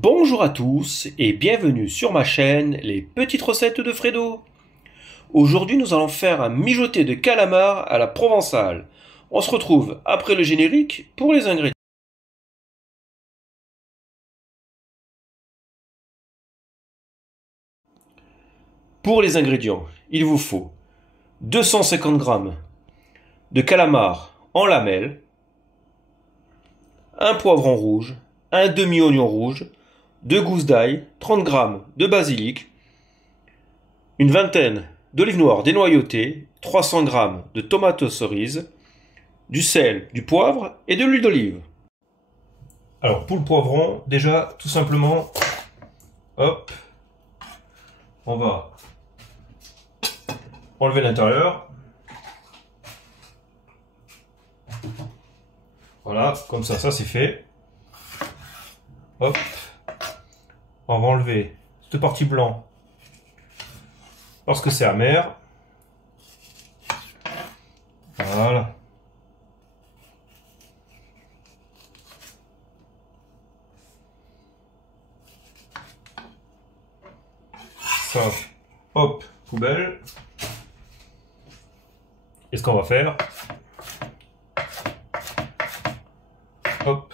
Bonjour à tous et bienvenue sur ma chaîne Les Petites Recettes de Fredo. Aujourd'hui nous allons faire un mijoté de calamar à la provençale. On se retrouve après le générique pour les ingrédients. Pour les ingrédients, il vous faut 250 g de calamar en lamelles, un poivron rouge, un demi-oignon rouge, 2 gousses d'ail, 30 g de basilic, une vingtaine d'olives noires dénoyautées, 300 g de tomates cerises, du sel, du poivre et de l'huile d'olive. Alors pour le poivron, déjà tout simplement, hop, on va enlever l'intérieur. Voilà, comme ça c'est fait. Hop, on va enlever cette partie blanc parce que c'est amer. Voilà. Ça, hop, poubelle. Et ce qu'on va faire, hop,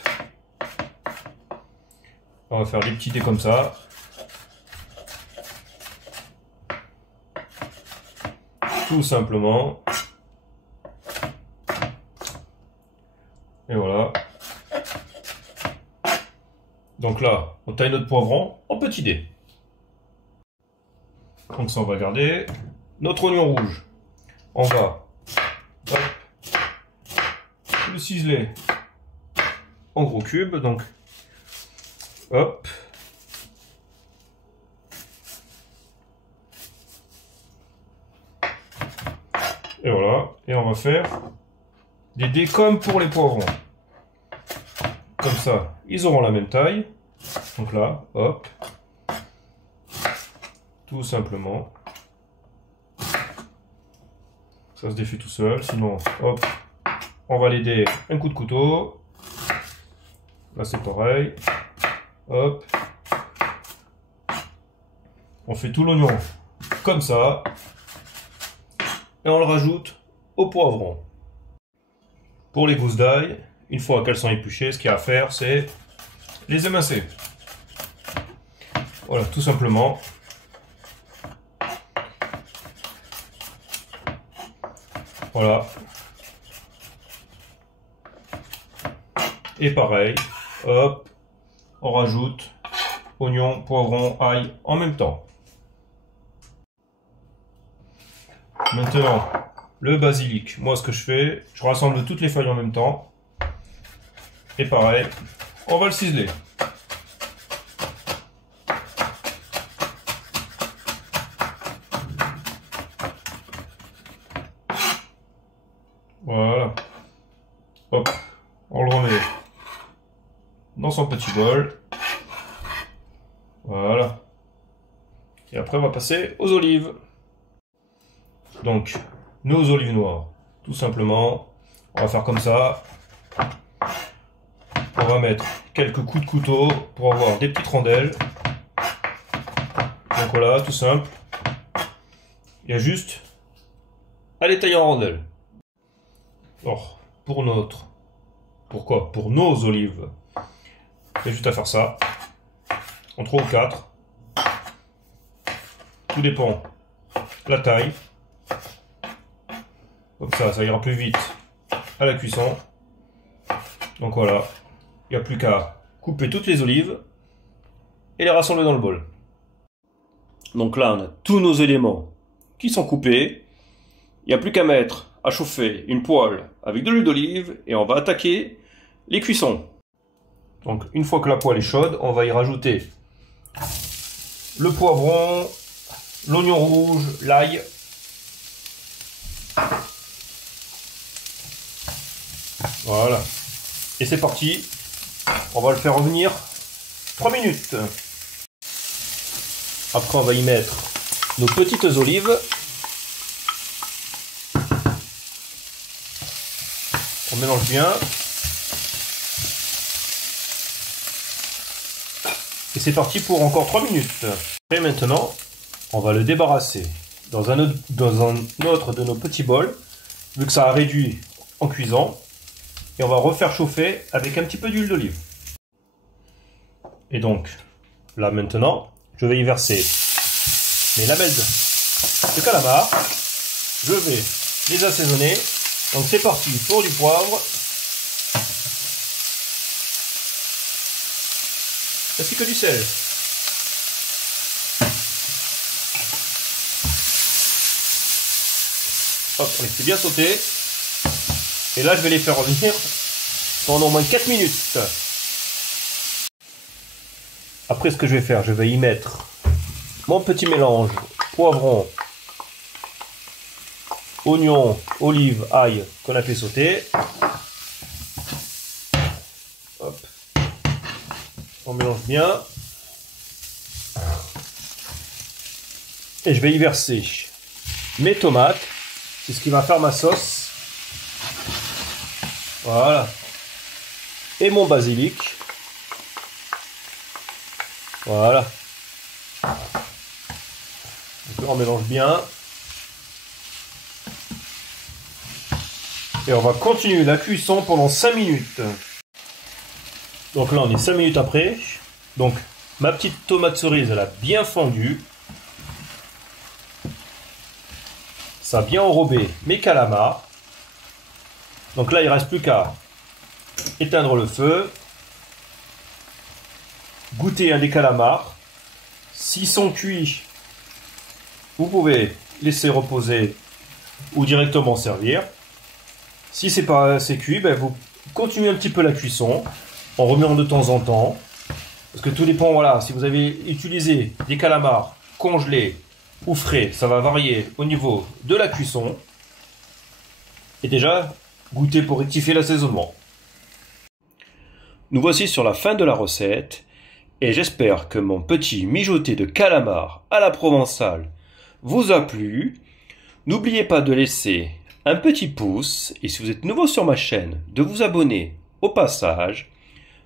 on va faire des petits dés comme ça. Tout simplement. Et voilà. Donc là, on taille notre poivron en petits dés. Donc ça, on va garder. Notre oignon rouge, on va le ciseler en gros cubes. Donc, hop. Et voilà. Et on va faire des dés comme pour les poivrons. Comme ça, ils auront la même taille. Donc là, hop. Tout simplement. Ça se défait tout seul. Sinon, hop, on va l'aider un coup de couteau. Là, c'est pareil. Hop. On fait tout l'oignon comme ça. Et on le rajoute au poivron. Pour les gousses d'ail, une fois qu'elles sont épluchées, ce qu'il y a à faire, c'est les émincer. Voilà, tout simplement. Voilà. Et pareil, hop, on rajoute oignon, poivron, ail en même temps. Maintenant, le basilic. Moi, ce que je fais, je rassemble toutes les feuilles en même temps. Et pareil, on va le ciseler. Voilà. Hop, on le remet dans son petit bol. Voilà. Et après, on va passer aux olives. Donc, nos olives noires. Tout simplement, on va faire comme ça. On va mettre quelques coups de couteau pour avoir des petites rondelles. Donc voilà, tout simple. Il y a juste à les tailler en rondelles. Alors, pour nos olives, il y a juste à faire ça. En 3 ou 4. Tout dépend de la taille. Comme ça ira plus vite à la cuisson. Donc voilà, il n'y a plus qu'à couper toutes les olives et les rassembler dans le bol. Donc là, on a tous nos éléments qui sont coupés. Il n'y a plus qu'à mettre à chauffer une poêle avec de l'huile d'olive et on va attaquer les cuissons. Donc une fois que la poêle est chaude, on va y rajouter le poivron, l'oignon rouge, l'ail. Voilà. Et c'est parti. On va le faire revenir 3 minutes. Après, on va y mettre nos petites olives. On mélange bien. Et c'est parti pour encore 3 minutes. Et maintenant, on va le débarrasser dans un autre de nos petits bols, vu que ça a réduit en cuisant. Et on va refaire chauffer avec un petit peu d'huile d'olive. Et donc, là maintenant, je vais y verser mes lamelles de calamar. Je vais les assaisonner. Donc c'est parti pour du poivre. Ainsi que du sel. Hop, on les fait bien sauter. Et là, je vais les faire revenir pendant au moins 4 minutes. Après, ce que je vais faire, je vais y mettre mon petit mélange poivron, oignon, olive, ail qu'on a fait sauter. Hop. On mélange bien. Et je vais y verser mes tomates. C'est ce qui va faire ma sauce. Voilà. Et mon basilic. Voilà. Donc là, on mélange bien. Et on va continuer la cuisson pendant 5 minutes. Donc là, on est 5 minutes après. Donc, ma petite tomate cerise, elle a bien fondu. Ça a bien enrobé mes calamars. Donc là, il ne reste plus qu'à éteindre le feu, goûter un des calamars. S'ils sont cuits, vous pouvez laisser reposer ou directement servir. Si c'est pas assez cuit, ben vous continuez un petit peu la cuisson en remuant de temps en temps. Parce que tout dépend, voilà, si vous avez utilisé des calamars congelés ou frais, ça va varier au niveau de la cuisson. Et déjà, goûter pour rectifier l'assaisonnement. Nous voici sur la fin de la recette et j'espère que mon petit mijoté de calamar à la provençale vous a plu. N'oubliez pas de laisser un petit pouce et si vous êtes nouveau sur ma chaîne, de vous abonner au passage.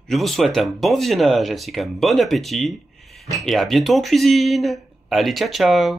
Je vous souhaite un bon visionnage ainsi qu'un bon appétit et à bientôt en cuisine. Allez, ciao ciao!